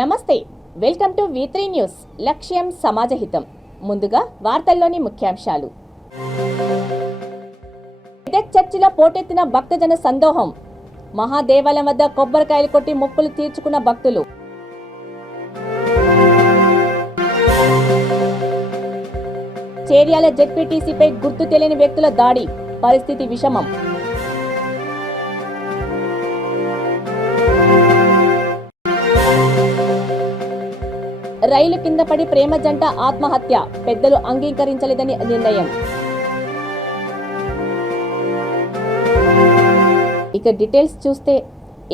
నమస్తే, welcome to V3 news. లక్ష్యం సమాజహితం. ముందుగా వార్తల్లోని ముఖ్యాంశాలు. మెదక్ చర్చిలో పోటెత్తిన భక్తజన సందోహం. మహాదేవాలయం వద్ద కొబ్బరికాయలు కొట్టి మొక్కులు తీర్చుకున్న భక్తులు. చేర్యాల జెడ్పీటీసీపై గుర్తు తెలియని వ్యక్తుల దాడి. పరిస్థితి విషమం. రైలు కింద పడి ప్రేమ జంట ఆత్మహత్య. పెద్దలు అంగీకరించలేదని నిర్ణయం. ఇక డీటెయిల్స్ చూస్తే,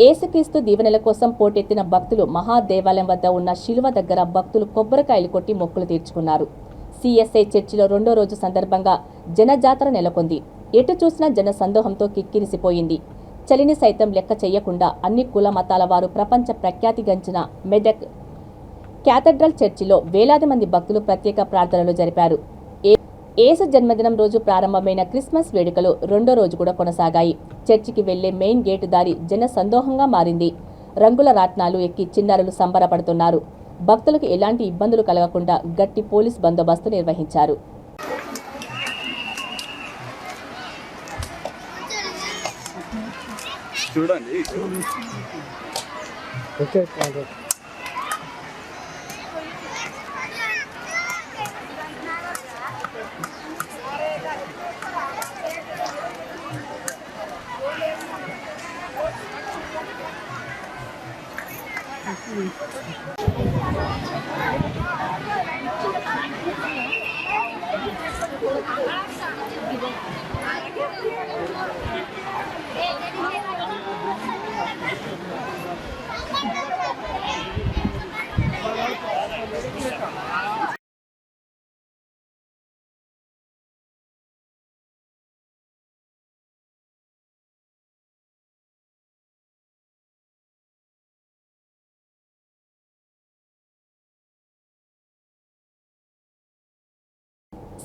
యేసుక్రీస్తు దీవెనల కోసం పోటెత్తిన భక్తులు మహాదేవాలయం వద్ద ఉన్న శిలువ దగ్గర భక్తులు కొబ్బరికాయలు కొట్టి మొక్కులు తీర్చుకున్నారు. సిఎస్ఐ చర్చిలో రెండో రోజు సందర్భంగా జనజాతర నెలకొంది. ఎటు చూసినా జన సందోహంతో కిక్కిరిసిపోయింది. చలిని సైతం లెక్క చెయ్యకుండా అన్ని కుల మతాల వారు ప్రపంచ ప్రఖ్యాతిగంచిన మెదక్ క్యాథడ్రల్ చర్చిలో వేలాది మంది భక్తులు ప్రత్యేక ప్రార్థనలు జరిపారు. యేసు జన్మదినం రోజు ప్రారంభమైన క్రిస్మస్ వేడుకలు రెండో రోజు కూడా కొనసాగాయి. చర్చికి వెళ్లే మెయిన్ గేటు దారి జన సందోహంగా మారింది. రంగుల రాట్నాలు ఎక్కి చిన్నారులు సంబరపడుతున్నారు. భక్తులకు ఎలాంటి ఇబ్బందులు కలగకుండా గట్టి పోలీస్ బందోబస్తు నిర్వహించారు. చూడండి.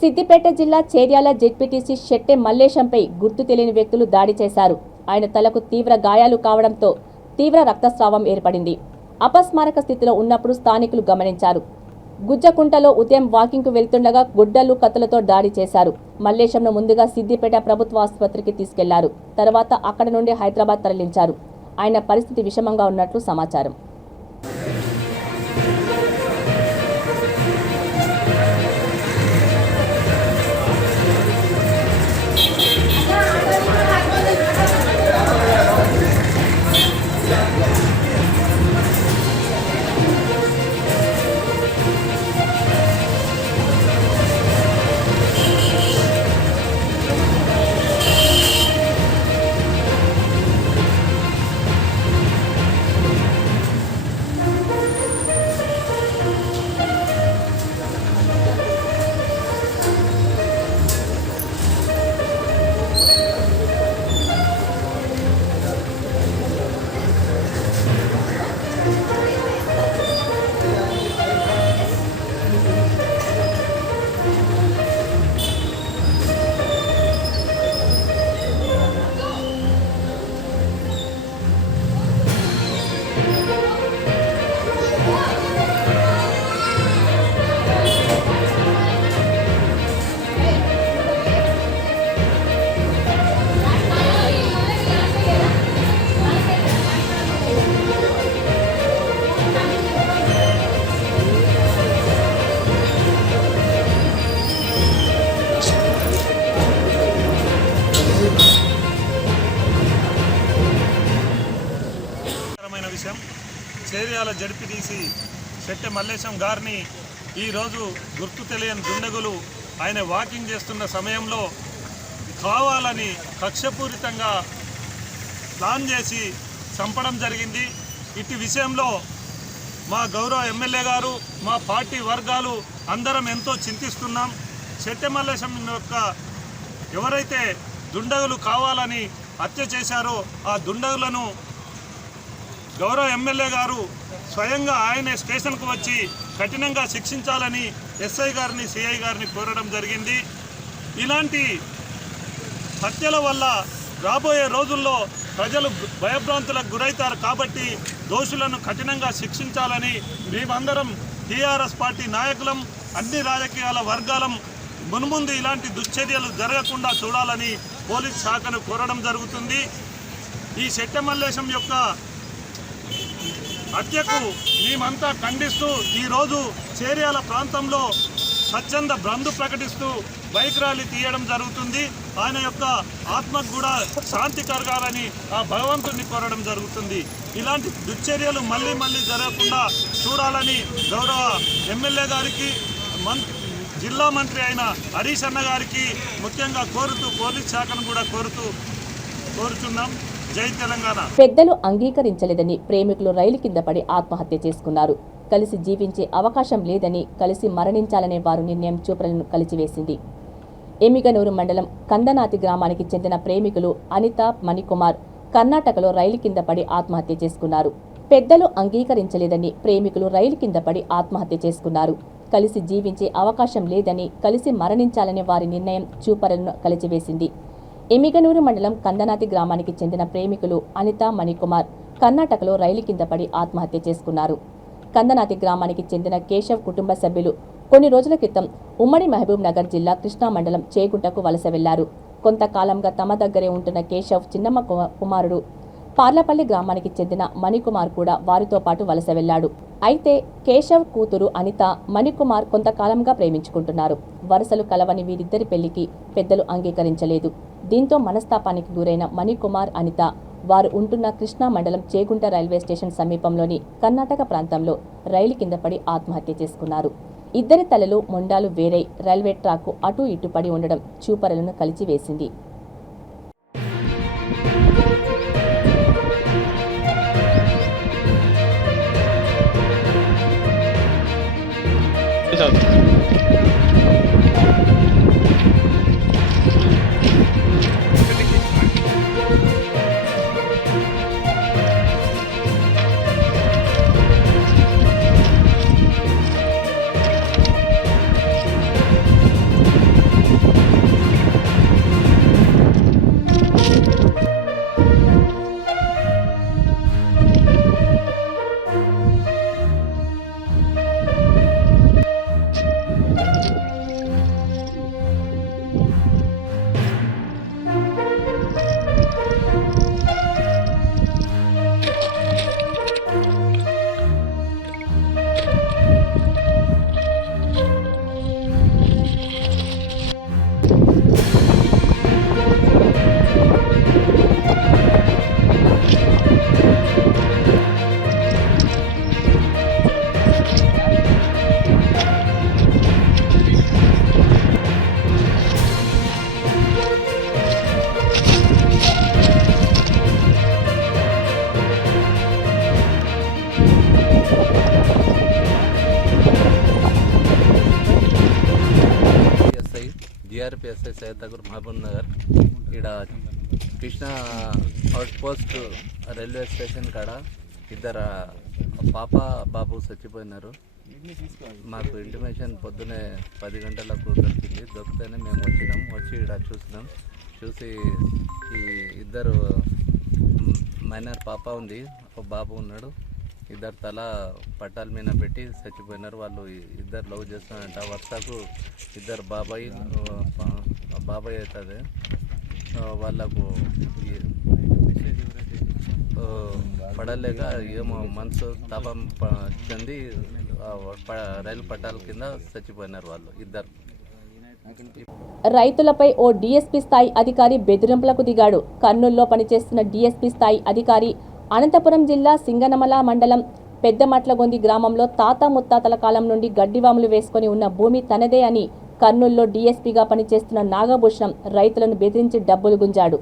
సిద్దిపేట జిల్లా చేర్యాల జెడ్పీటీసీ షెట్టె మల్లేశంపై గుర్తు తెలియని వ్యక్తులు దాడి చేశారు. ఆయన తలకు తీవ్ర గాయాలు కావడంతో తీవ్ర రక్తస్రావం ఏర్పడింది. అపస్మారక స్థితిలో ఉన్నప్పుడు స్థానికులు గమనించారు. గుజ్జకుంటలో ఉదయం వాకింగ్కు వెళ్తుండగా గుడ్డలు కత్తులతో దాడి చేశారు. మల్లేశంను ముందుగా సిద్దిపేట ప్రభుత్వ ఆసుపత్రికి తీసుకెళ్లారు. తర్వాత అక్కడ నుండి హైదరాబాద్ తరలించారు. ఆయన పరిస్థితి విషమంగా ఉన్నట్లు సమాచారం. విషయం చేర్యాల జెడ్పీటీసీ షెట్టె మల్లేశం గారిని ఈరోజు గుర్తు తెలియని దుండగులు ఆయన వాకింగ్ చేస్తున్న సమయంలో కావాలని కక్షపూరితంగా ప్లాన్ చేసి చంపడం జరిగింది. ఇటు విషయంలో మా గౌరవ ఎమ్మెల్యే గారు, మా పార్టీ వర్గాలు అందరం ఎంతో చింతిస్తున్నాం. షెట్టె మల్లేశం యొక్క ఎవరైతే దుండగులు కావాలని హత్య చేశారో ఆ దుండగులను గౌరవ ఎమ్మెల్యే గారు స్వయంగా ఆయనే స్టేషన్కు వచ్చి కఠినంగా శిక్షించాలని ఎస్ఐ గారిని, సిఐ గారిని కోరడం జరిగింది. ఇలాంటి హత్యల వల్ల రాబోయే రోజుల్లో ప్రజలు భయభ్రాంతులకు గురవుతారు. కాబట్టి దోషులను కఠినంగా శిక్షించాలని మేమందరం టీఆర్ఎస్ పార్టీ నాయకులం, అన్ని రాజకీయాల వర్గాలం మున్ముందు ఇలాంటి దుశ్చర్యలు జరగకుండా చూడాలని పోలీస్ శాఖను కోరడం జరుగుతుంది. ఈ శెట్టమల్లేశం యొక్క హత్యకు మేమంతా ఖండిస్తూ ఈరోజు చేర్యాల ప్రాంతంలో స్వచ్ఛంద బంద్ ప్రకటిస్తూ బైక్ ర్యాలీ తీయడం జరుగుతుంది. ఆయన యొక్క ఆత్మకు కూడా శాంతి కలగాలని ఆ భగవంతుడిని కోరడం జరుగుతుంది. ఇలాంటి దుశ్చర్యలు మళ్ళీ మళ్ళీ జరగకుండా చూడాలని గౌరవ ఎమ్మెల్యే గారికి, జిల్లా మంత్రి అయిన హరీష్ అన్న గారికి ముఖ్యంగా కోరుతూ పోలీస్ శాఖను కూడా కోరుచున్నాం. జై తెలంగాణ. పెద్దలు అంగీకరించలేదని ప్రేమికులు రైలు కింద పడి ఆత్మహత్య చేసుకున్నారు. కలిసి జీవించే అవకాశం లేదని, కలిసి మరణించాలనే వారు నిర్ణయం చూపులను కలిచివేసింది. ఎమిగనూరు మండలం కందనాతి గ్రామానికి చెందిన ప్రేమికులు అనిత, మణికుమార్ కర్ణాటకలో రైలు కింద పడి ఆత్మహత్య చేసుకున్నారు. పెద్దలు అంగీకరించలేదని ప్రేమికులు రైలు కింద పడి ఆత్మహత్య చేసుకున్నారు. కలిసి జీవించే అవకాశం లేదని, కలిసి మరణించాలనే వారి నిర్ణయం చూపలను కలిచివేసింది. ఎమిగనూరు మండలం కందనాతి గ్రామానికి చెందిన ప్రేమికులు అనిత, మణికుమార్ కర్ణాటకలో రైలు కింద పడి ఆత్మహత్య చేసుకున్నారు. కందనాతి గ్రామానికి చెందిన కేశవ్ కుటుంబ సభ్యులు కొన్ని రోజుల క్రితం ఉమ్మడి మహబూబ్ నగర్ జిల్లా కృష్ణా మండలం చేగుంటకు వలస వెళ్లారు. కొంతకాలంగా తమ దగ్గరే ఉంటున్న కేశవ్ చిన్నమ్మ కుమారుడు పార్లపల్లి గ్రామానికి చెందిన మణికుమార్ కూడా వారితో పాటు వలస వెళ్లాడు. అయితే కేశవ్ కూతురు అనిత, మణికుమార్ కొంతకాలంగా ప్రేమించుకుంటున్నారు. వరుసలు కలవని వీరిద్దరి పెళ్లికి పెద్దలు అంగీకరించలేదు. దీంతో మనస్తాపానికి గురైన మణికుమార్, అనిత వారు ఉంటున్న కృష్ణా మండలం చేగుంట రైల్వే స్టేషన్ సమీపంలోని కర్ణాటక ప్రాంతంలో రైలు కింద పడి ఆత్మహత్య చేసుకున్నారు. ఇద్దరి తలలు, మొండాలు వేరై రైల్వే ట్రాక్కు అటూ ఇటు పడి ఉండడం చూపరులను కలిచివేసింది. GRPSI సైదాపూర్ మహబూబ్ నగర్ ఇక్కడ Krishna out post railway station కాడ ఇద్దరు పాప బాబు చచ్చిపోయినారు. మాకు ఇంటిమేషన్ పొద్దునే 10 గంటలకు దొరికితేనే మేము వచ్చి ఇక్కడ చూసి ఈ ఇద్దరు మైనర్ పాప ఉంది, ఒక బాబు ఉన్నాడు. ఇద్దరు తల పట్టాల మీద పెట్టి చచ్చిపోయినారు. వాళ్ళు ఇద్దరు లవ్ చేస్తున్నారంట. వరుసకు ఇద్దరు బాబాయ్ అవుతుంది. వాళ్ళకు పడలేక ఏమో మనసు తాపం చెంది రైలు పట్టాల కింద చచ్చిపోయినారు వాళ్ళు ఇద్దరు. రైతులపై ఓ డీఎస్పీ స్థాయి అధికారి బెదిరింపులకు దిగాడు. కర్నూలులో పనిచేస్తున్న డీఎస్పీ స్థాయి అధికారి అనంతపురం జిల్లా సింగనమల మండలం పెద్దమట్లగొంది గ్రామంలో తాత ముత్తాతల కాలం నుండి గడ్డివాములు వేసుకుని ఉన్న భూమి తనదే అని కర్నూలులో డీఎస్పీగా పనిచేస్తున్న నాగభూషణం రైతులను బెదిరించి డబ్బులు గుంజాడు.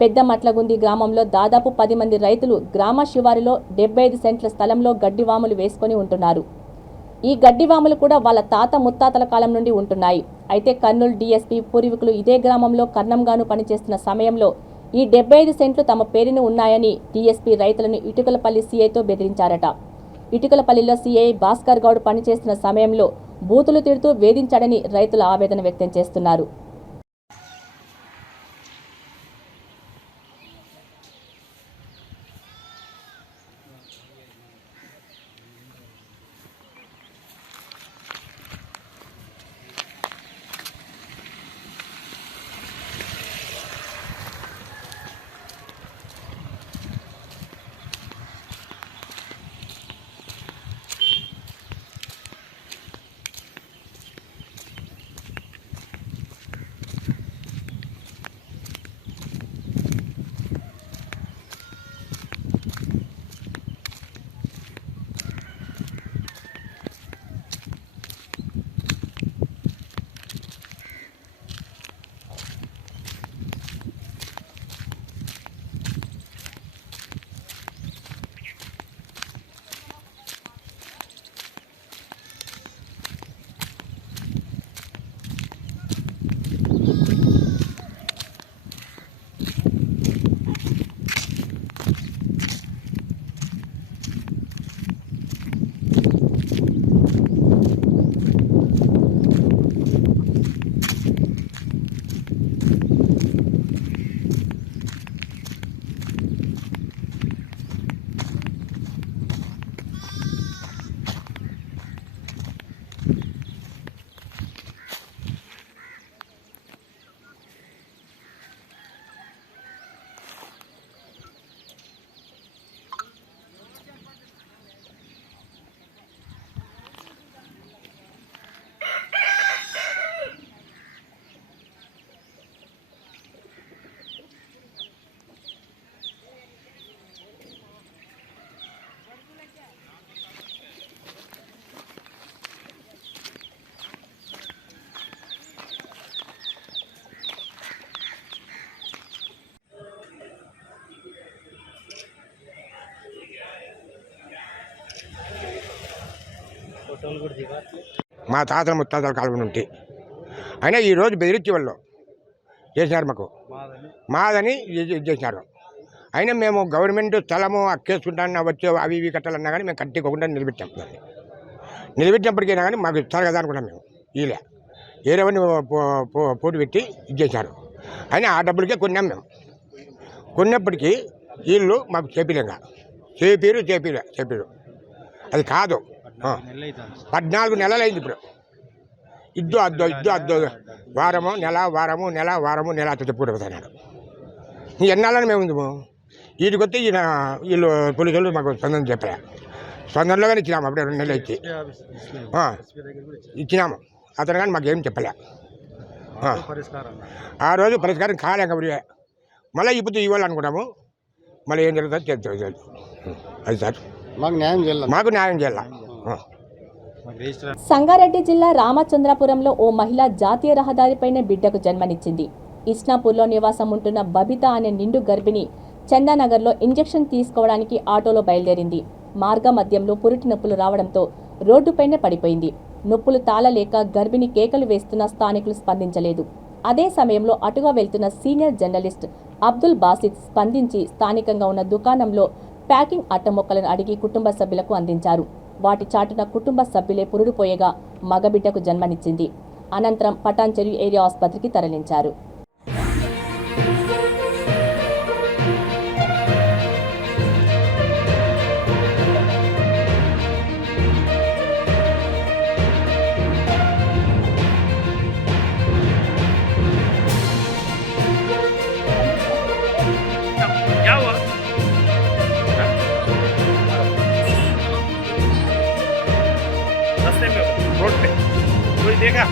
పెద్దమట్లగొంది గ్రామంలో దాదాపు 10 మంది రైతులు గ్రామ శివారులో 75 సెంట్ల స్థలంలో గడ్డివాములు వేసుకుని ఉంటున్నారు. ఈ గడ్డివాములు కూడా వాళ్ళ తాత ముత్తాతల కాలం నుండి ఉంటున్నాయి. అయితే కర్నూలు డీఎస్పీ పూర్వీకులు ఇదే గ్రామంలో కర్ణంగాను పనిచేస్తున్న సమయంలో ఈ 75 సెంట్లు తమ పేరున ఉన్నాయని డీఎస్పీ రైతులను ఇటుకలపల్లి సీఐతో బెదిరించారట. ఇటుకలపల్లిలో సీఐ భాస్కర్ గౌడ్ పనిచేస్తున్న సమయంలో బూతులు తిడుతూ వేధించాడని రైతులు ఆవేదన వ్యక్తం చేస్తున్నారు. మా తాతల ముత్తాతల కాలం నుండి అయినా ఈరోజు బెదిరించి వాళ్ళు చేసినారు, మాకు మాదని ఇది చేసినారు. అయినా మేము గవర్నమెంట్ స్థలము అక్కేసుకుంటాను వచ్చే అవి ఇవి కట్టాలన్నా కానీ మేము కట్టుకోకుండా నిలబెట్టాం. నిలబెట్టినప్పటికైనా కానీ మాకు ఇస్తారు కదా అనుకున్నాం. మేము వీలే ఏరేవన్నీ పోటీ పెట్టి ఇది చేశారు. అయినా ఆ డబ్బులకే కొన్నాం. మేము కొన్నప్పటికీ వీళ్ళు మాకు చేపిలేగా చేపిరు అది కాదు. 14 నెలలు అయింది. ఇప్పుడు ఇద్దు వారము నెల అట్లా చెప్పుకుంటున్నాడు. ఎన్నాళ్ళని మేము ఉందాము. వీటికొస్తే వీళ్ళు పోలీసులు మాకు స్పందన చెప్పలే. స్పందనలోగానే ఇచ్చినాము. అప్పుడే 2 నెలలు ఇచ్చినాము. అతను కానీ మాకేం చెప్పలే. ఆ రోజు పరిష్కారం కాలే కాబట్టి మళ్ళీ ఇప్పుడు ఇవ్వాలనుకున్నాము. మళ్ళీ ఏం జరుగుతుందో చేద్దాం. అది సార్ మాకు న్యాయం చేయాలి. సంగారెడ్డి జిల్లా రామచంద్రపురంలో ఓ మహిళ జాతీయ రహదారిపైనే బిడ్డకు జన్మనిచ్చింది. ఇస్నాపూర్లో నివాసం ఉంటున్న బబిత అనే నిండు గర్భిణి చందానగర్లో ఇంజెక్షన్ తీసుకోవడానికి ఆటోలో బయలుదేరింది. మార్గ మధ్యంలో పురిటి నొప్పులు రావడంతో రోడ్డుపైనే పడిపోయింది. నొప్పులు తాళలేక గర్భిణి కేకలు వేస్తున్న స్థానికులు స్పందించలేదు. అదే సమయంలో అటుగా వెళ్తున్న సీనియర్ జర్నలిస్ట్ అబ్దుల్ బాసిత్ స్పందించి స్థానికంగా ఉన్న దుకాణంలో ప్యాకింగ్ అట్ట మొక్కలను అడిగి కుటుంబ సభ్యులకు అందించారు. వాటి చాటున కుటుంబ సభ్యులే పురుడుపోయగా మగబిడ్డకు జన్మనిచ్చింది. అనంతరం పటాన్చెరు ఏరియా ఆసుపత్రికి తరలించారు. रोड पे कोई देखा?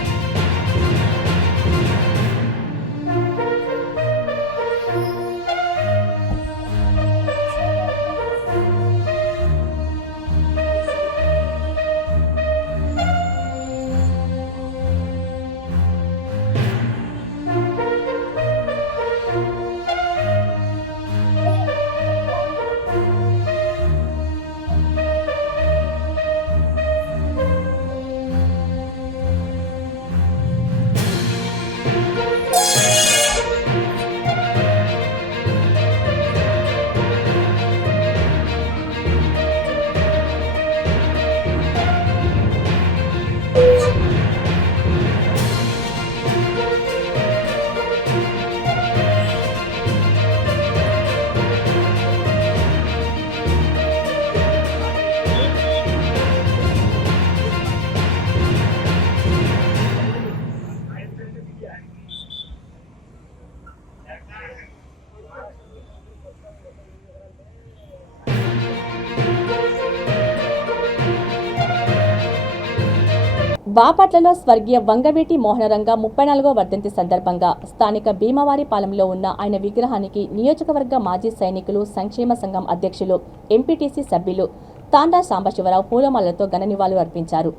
బాపట్లలో స్వర్గీయ వంగవీటి మోహనరంగ 34వ వర్ధంతి సందర్భంగా స్థానిక భీమవారిపాలెంలో ఉన్న ఆయన విగ్రహానికి నియోజకవర్గ మాజీ సైనికులు సంక్షేమ సంఘం అధ్యక్షులు, ఎంపీటీసీ సభ్యులు తాండ్రా సాంబశివరావు పూలమాలతో ఘన నివాళులు అర్పించారు.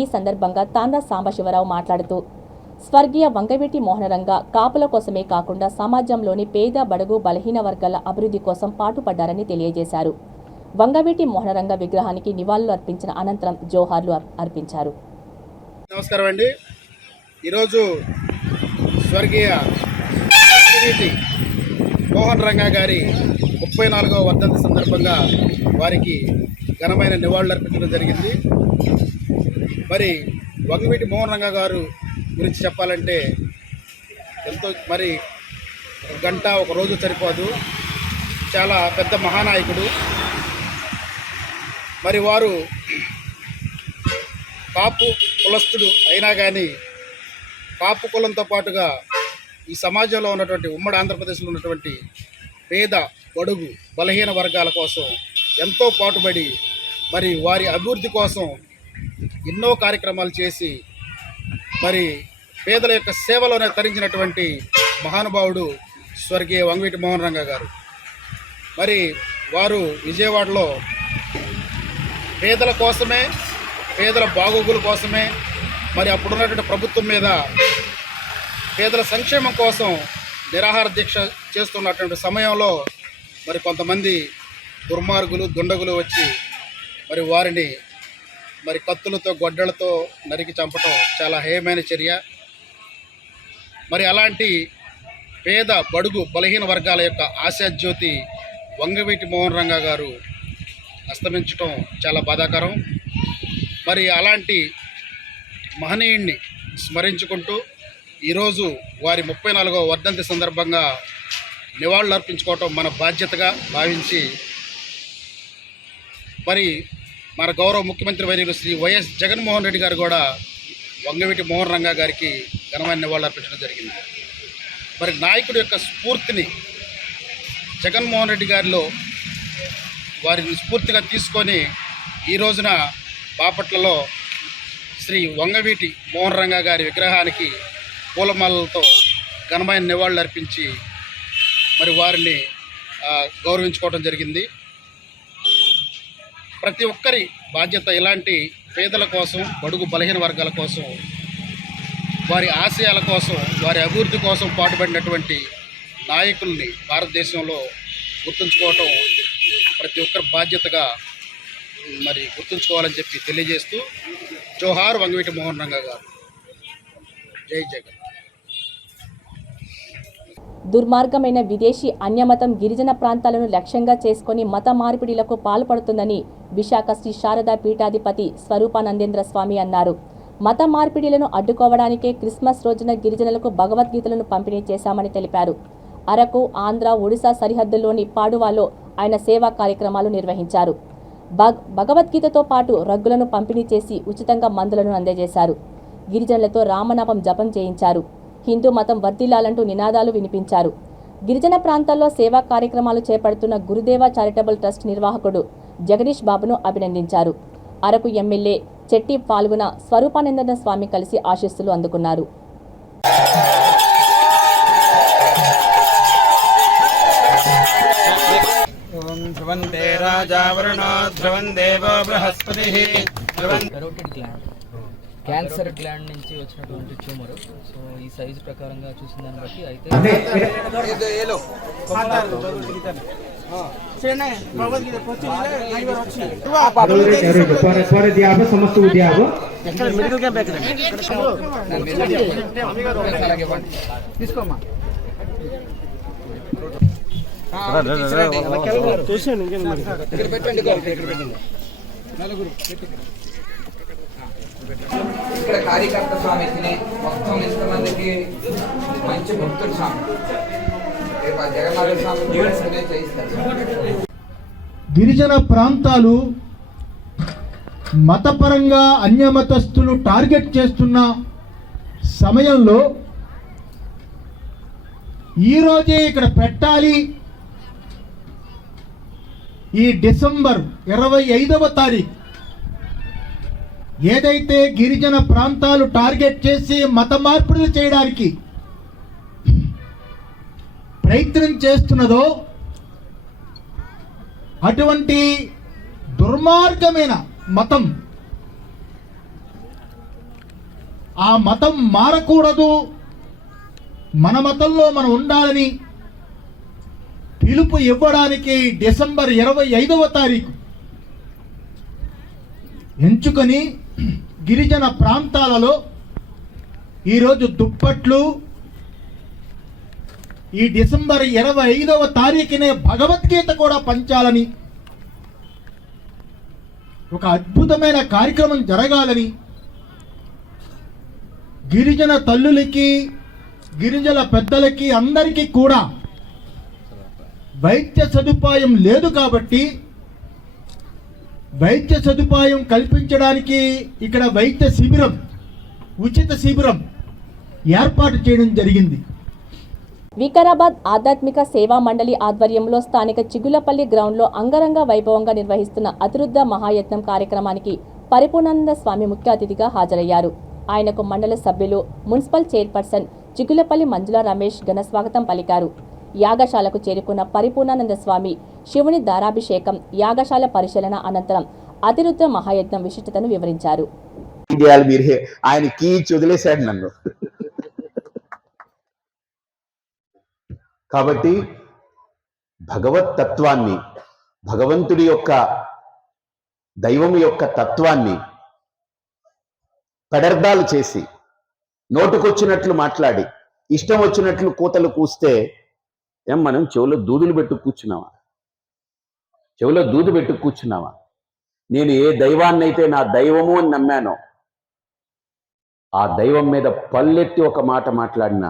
ఈ సందర్భంగా తాండ్రా సాంబశివరావు మాట్లాడుతూ స్వర్గీయ వంగవీటి మోహనరంగ కాపుల కోసమే కాకుండా సమాజంలోని పేద, బడుగు, బలహీన వర్గాల అభివృద్ధి కోసం పాటుపడ్డారని తెలియజేశారు. వంగవీటి మోహనరంగ విగ్రహానికి నివాళులు అర్పించిన అనంతరం జోహార్లు అర్పించారు. నమస్కారం అండి. ఈరోజు స్వర్గీయ వంగవీటి మోహన్ రంగా గారి 34వ వర్ధంతి సందర్భంగా వారికి ఘనమైన నివాళులు అర్పించడం జరిగింది. మరి వంగవీటి మోహన్ రంగా గారు గురించి చెప్పాలంటే ఎంతో, మరి ఒక గంట ఒక రోజు సరిపోదు. చాలా పెద్ద మహానాయకుడు. మరి వారు కాపు కులస్తుడు అయినా కానీ కాపు కులంతో పాటుగా ఈ సమాజంలో ఉన్నటువంటి ఉమ్మడి ఆంధ్రప్రదేశ్లో ఉన్నటువంటి పేద, బడుగు, బలహీన వర్గాల కోసం ఎంతో పాటుపడి మరి వారి అభివృద్ధి కోసం ఎన్నో కార్యక్రమాలు చేసి మరి పేదల యొక్క సేవలోనే తరించినటువంటి మహానుభావుడు స్వర్గీయ వంగవీటి మోహన్ రంగా గారు. మరి వారు విజయవాడలో పేదల కోసమే, పేదల బాగోగుల కోసమే, మరి అప్పుడున్నటువంటి ప్రభుత్వం మీద పేదల సంక్షేమం కోసం నిరాహార దీక్ష చేస్తున్నటువంటి సమయంలో మరి కొంతమంది దుర్మార్గులు, దుండగులు వచ్చి మరి వారిని మరి కత్తులతో గొడ్డలతో నరికి చంపటం చాలా హేయమైన చర్య. మరి అలాంటి పేద బడుగు బలహీన వర్గాల యొక్క ఆశాజ్యోతి వంగవీటి మోహన్ రంగా గారు అస్తమించటం చాలా బాధాకరం. మరి అలాంటి మహనీయుణ్ణి స్మరించుకుంటూ ఈరోజు వారి 34వ వర్ధంతి సందర్భంగా నివాళులు అర్పించుకోవటం మన బాధ్యతగా భావించి మరి మన గౌరవ ముఖ్యమంత్రి వర్యులు శ్రీ వైఎస్ జగన్మోహన్ రెడ్డి గారు కూడా వంగవీటి మోహన్ రంగా గారికి ఘనమైన నివాళులు అర్పించడం జరిగింది. మరి నాయకుడి యొక్క స్ఫూర్తిని జగన్మోహన్ రెడ్డి గారిలో వారిని స్ఫూర్తిగా తీసుకొని ఈ రోజున బాపట్లలో శ్రీ వంగవీటి మోహన్ రంగా గారి విగ్రహానికి పూలమాలలతో ఘనమైన నివాళులు అర్పించి మరి వారిని గౌరవించుకోవడం జరిగింది. ప్రతి ఒక్కరి బాధ్యత ఇలాంటి పేదల కోసం, బడుగు బలహీన వర్గాల కోసం, వారి ఆశయాల కోసం, వారి అభివృద్ధి కోసం పాటుపడినటువంటి నాయకుల్ని భారతదేశంలో గుర్తుంచుకోవటం ప్రతి ఒక్కరి బాధ్యతగా మరి గుర్తుంచుకోవాలని చెప్పి తెలియజేస్తూ జోహార్ వంగవీటి మోహన్ రంగా గారు. జై జగన్. దుర్మార్గమైన విదేశీ అన్యమతం గిరిజన ప్రాంతాలను లక్ష్యంగా చేసుకుని మత మార్పిడిలకు పాల్పడుతుందని విశాఖ శ్రీ శారదా పీఠాధిపతి స్వరూపానందేంద్ర స్వామి అన్నారు. మత మార్పిడిలను అడ్డుకోవడానికే క్రిస్మస్ రోజున గిరిజనులకు భగవద్గీతలను పంపిణీ చేశామని తెలిపారు. అరకు, ఆంధ్ర, ఒడిశా సరిహద్దుల్లోని పాడువాలో ఆయన సేవా కార్యక్రమాలు నిర్వహించారు. భగవద్గీతతో పాటు రగ్గులను పంపిణీ చేసి ఉచితంగా మందులను అందజేశారు. గిరిజనులతో రామనామం జపం చేయించారు. హిందూ మతం వర్ధిల్లాలంటూ నినాదాలు వినిపించారు. గిరిజన ప్రాంతాల్లో సేవా కార్యక్రమాలు చేపడుతున్న గురుదేవ చారిటబుల్ ట్రస్ట్ నిర్వాహకుడు జగదీష్ బాబును అభినందించారు. అరకు ఎమ్మెల్యే చెట్టి పాల్గొన స్వరూపానంద స్వామి కలిసి ఆశీస్సులు అందుకున్నారు. ధ్రువంతే రాజా వరుణో ధ్రువం దేవో బృహస్పతిః. కరోటిడ్ గ్లాండ్, క్యాన్సర్ గ్లాండ్ నుంచి వచ్చినటువంటి ట్యూమర్. సో ఈ సైజు ప్రకారంగా చూసిన దాన్ని బట్టి అయితే తీసుకోమా. ఇక్కడ కార్యకర్త స్వామి తిని మొత్తం ఇంతమందికి మంచి భక్తుడు స్వామి జగన్నాథ స్వామి చేయిస్తారు. గిరిజన ప్రాంతాలు మతపరంగా అన్యమతస్థులు టార్గెట్ చేస్తున్న సమయంలో ఈరోజే ఇక్కడ పెట్టాలి. ఈ డిసెంబర్ 25వ తారీఖు ఏదైతే గిరిజన ప్రాంతాలు టార్గెట్ చేసి మత మార్పులు చేయడానికి ప్రయత్నం చేస్తున్నదో అటువంటి దుర్మార్గమైన మతం, ఆ మతం మారకూడదు, మన మతంలో మనం ఉండాలని పిలుపు ఇవ్వడానికి డిసెంబర్ 25వ తారీఖు ఎంచుకొని గిరిజన ప్రాంతాలలో ఈరోజు దుప్పట్లు, ఈ డిసెంబర్ 25వ తారీఖునే భగవద్గీత కూడా పంచాలని, ఒక అద్భుతమైన కార్యక్రమం జరగాలని గిరిజన తల్లులకి, గిరిజన పెద్దలకి అందరికీ కూడా వైద్య సదుపాయం లేదు కాబట్టి వైద్య సదుపాయం కల్పించడానికి ఇక్కడ వైద్య శిబిరం, ఉచిత శిబిరం ఏర్పాటు చేయడం జరిగింది. వికారాబాద్ ఆధ్యాత్మిక సేవా మండలి ఆధ్వర్యంలో స్థానిక చిగులపల్లి గ్రౌండ్లో అంగరంగ వైభవంగా నిర్వహిస్తున్న అతిరుద్ర మహాయత్నం కార్యక్రమానికి పరిపూర్ణానంద స్వామి ముఖ్య అతిథిగా హాజరయ్యారు. ఆయనకు మండల సభ్యులు, మున్సిపల్ చైర్పర్సన్ చిగులపల్లి మంజుల రమేష్ ఘన స్వాగతం పలికారు. యాగశాలకు చేరుకున్న పరిపూర్ణానంద స్వామి శివుని దారాభిషేకం, యాగశాల పరిశీలన అనంతరం అతిరుద్ర మహాయజ్ఞం విశిష్టతను వివరించారు. ఆయన కీచి వదిలేశాడు నన్ను. కాబట్టి భగవత్ తత్వాన్ని, భగవంతుడి యొక్క, దైవం యొక్క తత్వాన్ని పెడర్దాలు చేసి నోటుకొచ్చినట్లు మాట్లాడి ఇష్టం వచ్చినట్లు కూతలు కూస్తే ఏం మనం చెవులో దూదులు పెట్టు కూర్చున్నావా? చెవులో దూదు పెట్టు కూర్చున్నావా? నేను ఏ దైవాన్నైతే నా దైవము అని నమ్మానో ఆ దైవం మీద పల్లెత్తి ఒక మాట మాట్లాడినా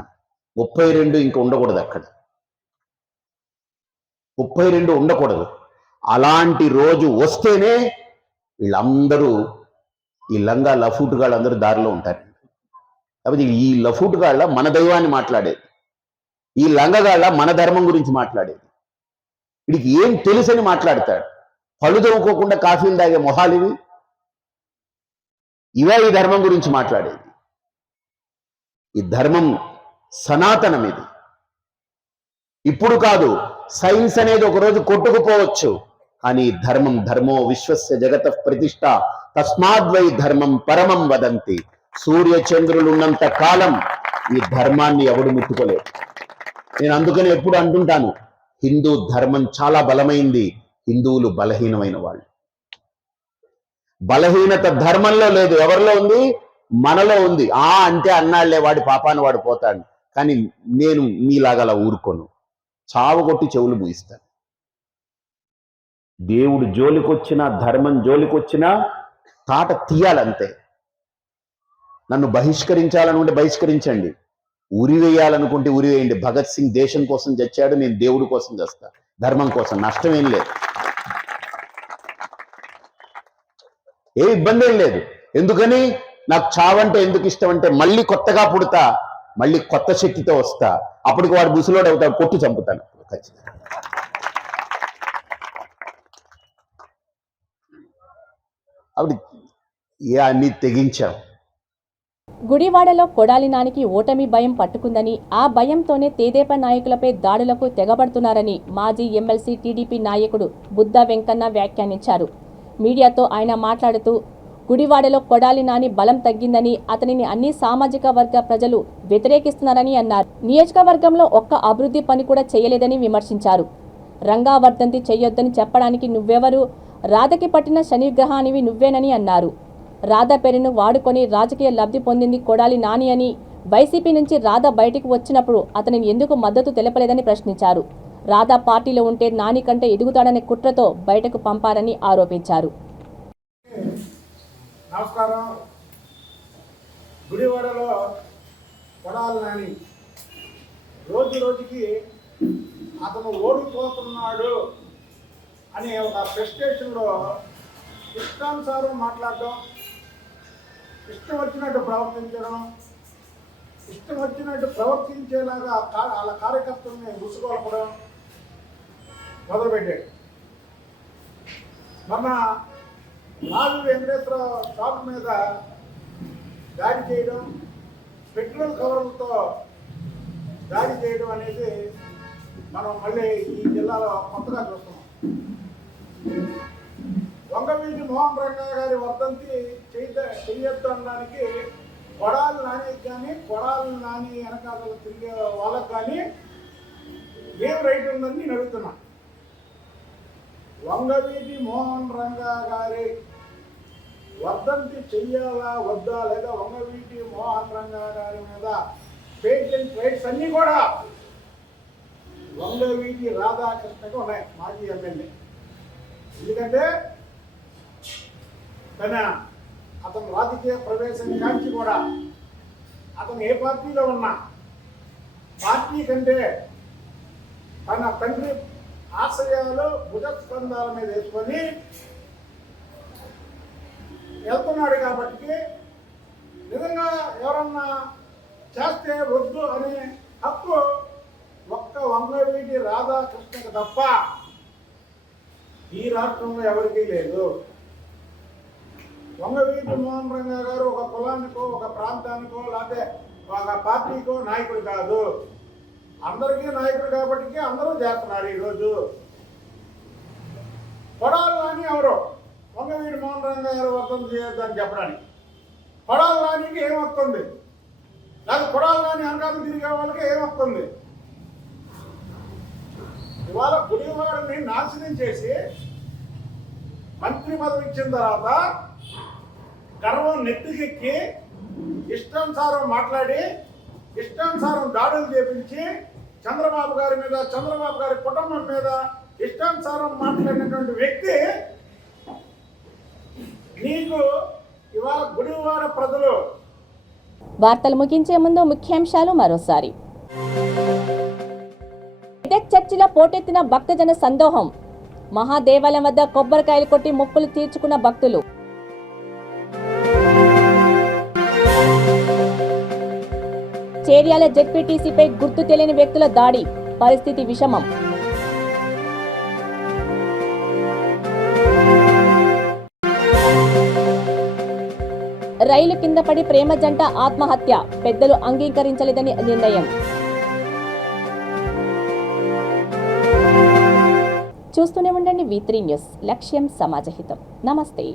32 ఇంక ఉండకూడదు, అక్కడ 32 ఉండకూడదు. అలాంటి రోజు వస్తేనే వీళ్ళందరూ ఈ లంగా లఫూటుగాళ్ళు అందరూ దారిలో ఉంటారు. కాబట్టి ఈ లఫూటుగాళ్ళ మన దైవాన్ని మాట్లాడేది, ఈ లంగగాళ్ళ మన ధర్మం గురించి మాట్లాడేది. వీడికి ఏం తెలుసని మాట్లాడతాడు. పళ్ళు తవ్వుకోకుండా కాఫీలు తాగే మొహాలివి, ఇవే ఈ ధర్మం గురించి మాట్లాడేది. ఈ ధర్మం సనాతనం, ఇది ఇప్పుడు కాదు. సైన్స్ అనేది ఒకరోజు కొట్టుకుపోవచ్చు, కానీ ధర్మం ధర్మో విశ్వస్య జగత ప్రతిష్ట తస్మాద్వై ధర్మం పరమం వదంతి. సూర్య చంద్రులు ఉన్నంత కాలం ఈ ధర్మాన్ని ఎవడు ముట్టుకోలేడు. నేను అందుకని ఎప్పుడు అంటుంటాను, హిందూ ధర్మం చాలా బలమైంది, హిందువులు బలహీనమైన వాళ్ళు. బలహీనత ధర్మంలో లేదు, ఎవరిలో ఉంది? మనలో ఉంది. అంటే అన్నాళ్లే, వాడి పాపాన్ని వాడు పోతాడు. కానీ నేను మీలాగా అలా ఊరుకోను, చావగొట్టి చెవులు మూయిస్తాను. దేవుడు జోలికొచ్చినా ధర్మం జోలికొచ్చినా తాట తీయాలంతే. నన్ను బహిష్కరించాలనుకుంటే బహిష్కరించండి, ఉరివేయాలనుకుంటే ఉరివేయండి. భగత్ సింగ్ దేశం కోసం చచ్చాడు, నేను దేవుడి కోసం చేస్తా, ధర్మం కోసం. నష్టమేం లేదు, ఏ ఇబ్బంది ఏం లేదు. ఎందుకని? నాకు చావంటే ఎందుకు ఇష్టం అంటే, మళ్ళీ కొత్తగా పుడతా, మళ్ళీ కొత్త శక్తితో వస్తా. అప్పటికి వాడు ముసలోడు అవుతాడు, కొట్టి చంపుతాను ఖచ్చితంగా. అప్పుడు అన్ని తెగించాం. గుడివాడలో కొడాలి నానికి ఓటమి భయం పట్టుకుందని, ఆ భయంతోనే తెదేపా నాయకులపై దాడులకు తెగబడుతున్నారని మాజీ ఎమ్మెల్సీ టీడీపీ నాయకుడు బుద్ధా వెంకన్న వ్యాఖ్యానించారు. మీడియాతో ఆయన మాట్లాడుతూ, గుడివాడలో కొడాలి నాని బలం తగ్గిందని, అతనిని అన్ని సామాజిక వర్గ ప్రజలు వ్యతిరేకిస్తున్నారని అన్నారు. నియోజకవర్గంలో ఒక్క అభివృద్ధి పని కూడా చేయలేదని విమర్శించారు. రంగా వర్ధంతి చెయ్యొద్దని చెప్పడానికి నువ్వెవరు? రాధకి పట్టిన శనిగ్రహానివి నువ్వేనని అన్నారు. రాధ పేరును వాడుకొని రాజకీయ లబ్ధి పొందింది కొడాలి నాని అని, వైసీపీ నుంచి రాధ బయటికి వచ్చినప్పుడు అతనిని ఎందుకు మద్దతు తెలపలేదని ప్రశ్నించారు. రాధ పార్టీలో ఉంటే నాని కంటే ఎదుగుతాడనే కుట్రతో బయటకు పంపారని ఆరోపించారు. నమస్కారం. గుడివాడలో కొడాలి నాని రోజు రోజుకి అతను ఓడిపోతున్నాడు అనే ఒక ఫ్రస్ట్రేషన్లో ఇష్టానుసారం మాట్లాడడం, ఇష్టం వచ్చినట్టు ప్రవర్తించడం, ఇష్టం వచ్చినట్టు ప్రవర్తించేలాగా వాళ్ళ కార్యకర్తల్ని ముసుగొలపడం మొదలుపెట్టాడు. మొన్న రాజు వెంకటేశ్వర షాప్ మీద దాడి చేయడం, పెట్రోల్ కవర్లతో దాడి చేయడం అనేది మనం మళ్ళీ ఈ జిల్లాలో కొత్తగా చూస్తున్నాం. వంగవీటి మోహన్ రంగా గారి వర్ధంతి చెయ్యొద్దు అనడానికి కొడాలి నానికి కానీ, కొడాలి నాని వెనకాల తిరిగే వాళ్ళకు కానీ ఏం రైట్ ఉందని నేను అడుగుతున్నా. వంగవీటి మోహన్ రంగా గారి వర్ధంతి చెయ్యాలా వద్దా, లేదా వంగవీటి మోహన్ రంగా గారి మీద పేటెంట్ రైట్స్ అన్నీ కూడా వంగవీటి రాధాకృష్ణకు ఉన్నాయి, మాజీ ఎమ్మెల్యే. ఎందుకంటే అతను రాజకీయ ప్రవేశం కాంచి కూడా అతను ఏ పార్టీలో ఉన్నా పార్టీ కంటే తన తండ్రి ఆశయాలు భుజస్కంధాల మీద వేసుకొని వెళ్తున్నాడు. కాబట్టి నిజంగా ఎవరన్నా చేస్తే వద్దు అనే హక్కు ఒక్క వంగవీటి రాధాకృష్ణకు తప్ప ఈ రాష్ట్రంలో ఎవరికీ లేదు. వంగవీటి మోహన్ రంగా గారు ఒక కులానికో, ఒక ప్రాంతానికో, లేకపోతే ఒక పార్టీకో నాయకుడు కాదు, అందరికీ నాయకుడు. కాబట్టి అందరూ చేస్తున్నారు. ఈరోజు కొడాలి నాని ఎవరు? వంగవీటి మోహన్ రంగా గారు వర్ధంతి చేయొద్దని చెప్పడానికి కొడాలి నానికి ఏమొస్తుంది? లేదా కొడాలి నాని వెనకాల తిరిగే వాళ్ళకి ఏమొస్తుంది? ఇవాళ గుడివాడని నాశనం చేసి మంత్రి పదవి ఇచ్చిన తర్వాత గర్వం నెత్తికెక్కి ఇష్టానుసారం మాట్లాడి ఇష్టానుసారం దాడులు చేపించి చంద్రబాబు గారి మీద, చంద్రబాబు గారి కుటుంబం మీద ఇష్టానుసారం మాట్లాడినటువంటి వ్యక్తి నీకు ఇవాళ గుడివాడ ప్రజలు. వార్తలు ముగించే ముందు ముఖ్యాంశాలు మరోసారి. మెదక్ చర్చిలో పోటెత్తిన భక్తజన సందోహం. మహాదేవాలయం వద్ద కొబ్బరికాయలు కొట్టి మొక్కులు తీర్చుకున్న భక్తులు. చేర్యాల జెడ్పీటీసీపై గుర్తు తెలియని వ్యక్తుల దాడి, పరిస్థితి విషమం. రైలు కింద పడి ప్రేమ జంట ఆత్మహత్య, పెద్దలు అంగీకరించలేదని నిర్ణయం. చూస్తూనే ఉండండి V3 న్యూస్, లక్ష్యం సమాజహితం. నమస్తే.